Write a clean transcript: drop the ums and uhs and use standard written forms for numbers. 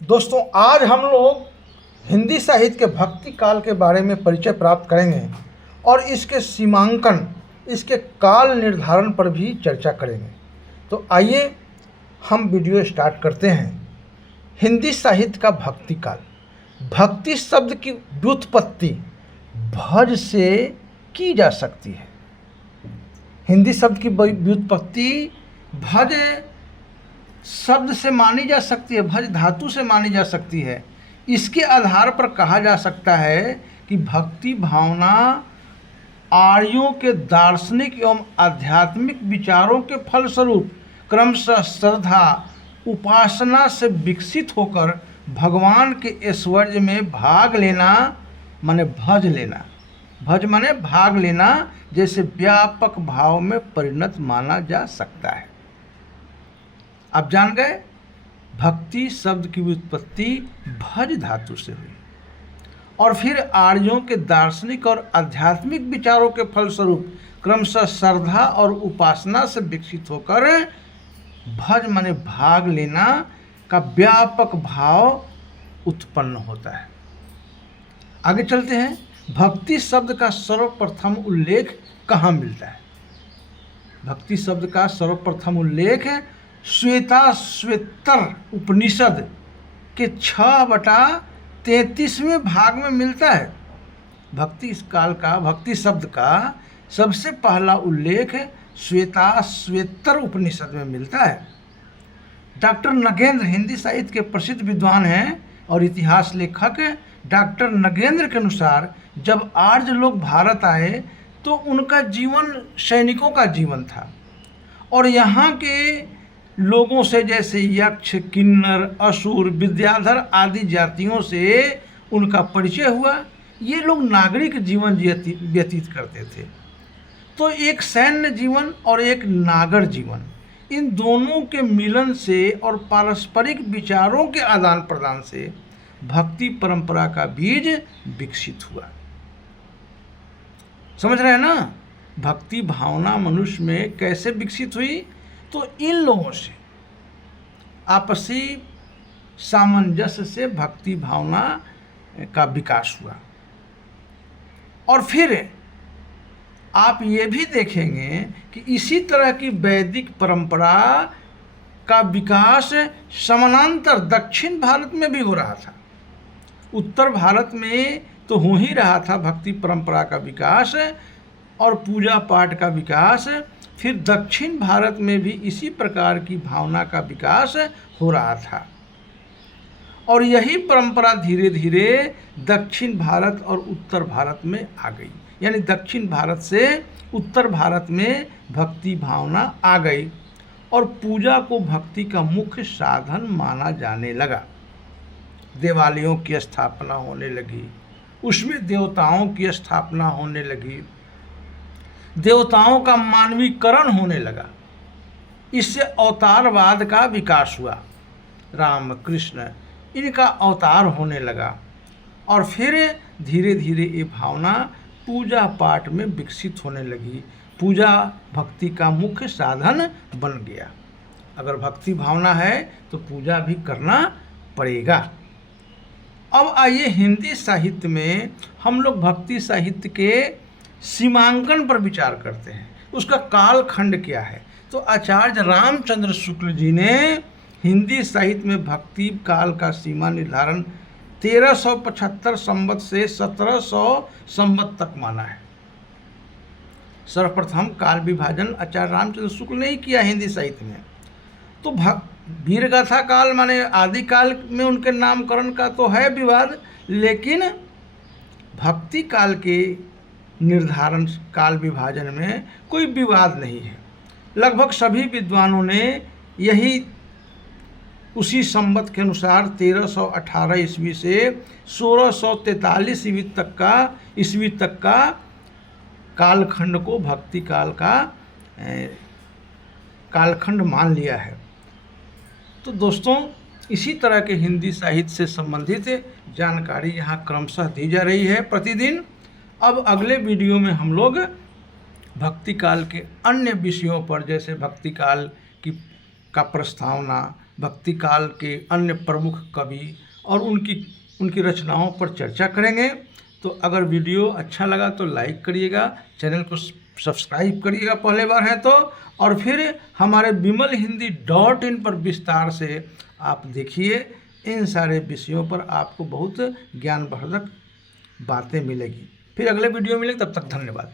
दोस्तों, आज हम लोग हिंदी साहित्य के भक्ति काल के बारे में परिचय प्राप्त करेंगे और इसके सीमांकन, इसके काल निर्धारण पर भी चर्चा करेंगे। तो आइए हम वीडियो स्टार्ट करते हैं। हिंदी साहित्य का भक्ति काल। भक्ति शब्द की व्युत्पत्ति भज से की जा सकती है। हिंदी शब्द की व्युत्पत्ति भज शब्द से मानी जा सकती है, भज धातु से मानी जा सकती है। इसके आधार पर कहा जा सकता है कि भक्ति भावना आर्यों के दार्शनिक एवं आध्यात्मिक विचारों के फलस्वरूप क्रमशः श्रद्धा उपासना से विकसित होकर भगवान के ऐश्वर्य में भाग लेना माने भज लेना, भज माने भाग लेना जैसे व्यापक भाव में परिणत माना जा सकता है। आप जान गए, भक्ति शब्द की व्युत्पत्ति भज धातु से हुई और फिर आर्यों के दार्शनिक और आध्यात्मिक विचारों के फलस्वरूप क्रमशः श्रद्धा और उपासना से विकसित होकर भज माने भाग लेना का व्यापक भाव उत्पन्न होता है। आगे चलते हैं। भक्ति शब्द का सर्वप्रथम उल्लेख कहाँ मिलता है? भक्ति शब्द का सर्वप्रथम उल्लेख श्वेताश्वेतर उपनिषद के 6/33वें भाग में मिलता है। भक्ति काल का, भक्ति शब्द का सबसे पहला उल्लेख श्वेताश्वेतर उपनिषद में मिलता है। डॉक्टर नगेंद्र हिंदी साहित्य के प्रसिद्ध विद्वान हैं और इतिहास लेखक डॉक्टर नगेंद्र के अनुसार जब आर्य लोग भारत आए तो उनका जीवन सैनिकों का जीवन था और यहाँ के लोगों से जैसे यक्ष, किन्नर, असुर, विद्याधर आदि जातियों से उनका परिचय हुआ। ये लोग नागरिक जीवन व्यतीत करते थे। तो एक सैन्य जीवन और एक नागर जीवन, इन दोनों के मिलन से और पारस्परिक विचारों के आदान प्रदान से भक्ति परंपरा का बीज विकसित हुआ। समझ रहे हैं ना? भक्ति भावना मनुष्य में कैसे विकसित हुई? तो इन लोगों से आपसी सामंजस्य से भक्ति भावना का विकास हुआ। और फिर आप ये भी देखेंगे कि इसी तरह की वैदिक परंपरा का विकास समानांतर दक्षिण भारत में भी हो रहा था। उत्तर भारत में तो हो ही रहा था भक्ति परंपरा का विकास और पूजा पाठ का विकास, फिर दक्षिण भारत में भी इसी प्रकार की भावना का विकास हो रहा था और यही परंपरा धीरे धीरे दक्षिण भारत और उत्तर भारत में आ गई। यानी दक्षिण भारत से उत्तर भारत में भक्ति भावना आ गई और पूजा को भक्ति का मुख्य साधन माना जाने लगा। देवालयों की स्थापना होने लगी, उसमें देवताओं की स्थापना होने लगी, देवताओं का मानवीकरण होने लगा। इससे अवतारवाद का विकास हुआ। राम कृष्ण इनका अवतार होने लगा और फिर धीरे धीरे ये भावना पूजा पाठ में विकसित होने लगी। पूजा भक्ति का मुख्य साधन बन गया। अगर भक्ति भावना है तो पूजा भी करना पड़ेगा। अब आइए हिंदी साहित्य में हम लोग भक्ति साहित्य के सीमांकन पर विचार करते हैं। उसका कालखंड क्या है? तो आचार्य रामचंद्र शुक्ल जी ने हिंदी साहित्य में भक्ति काल का सीमा निर्धारण 1375 संवत से 1700 संवत तक माना है। सर्वप्रथम काल विभाजन आचार्य रामचंद्र शुक्ल ने ही किया हिंदी साहित्य में। तो वीरगाथा काल माने आदि काल में उनके नामकरण का तो है विवाद, लेकिन भक्ति काल के निर्धारण काल विभाजन में कोई विवाद नहीं है। लगभग सभी विद्वानों ने यही उसी संवत के अनुसार 1318 ईस्वी से 1643 ईस्वी तक का कालखंड को भक्ति काल का कालखंड मान लिया है। तो दोस्तों, इसी तरह के हिंदी साहित्य से संबंधित जानकारी यहाँ क्रमशः दी जा रही है प्रतिदिन। अब अगले वीडियो में हम लोग भक्ति काल के अन्य विषयों पर, जैसे भक्ति काल का प्रस्तावना, भक्ति काल के अन्य प्रमुख कवि और उनकी रचनाओं पर चर्चा करेंगे। तो अगर वीडियो अच्छा लगा तो लाइक करिएगा, चैनल को सब्सक्राइब करिएगा पहले बार है तो, और फिर हमारे bimalhindi.in पर विस्तार से आप देखिए। इन सारे विषयों पर आपको बहुत ज्ञानवर्धक बातें मिलेगी। फिर अगले वीडियो मिलेगी, तब तक धन्यवाद।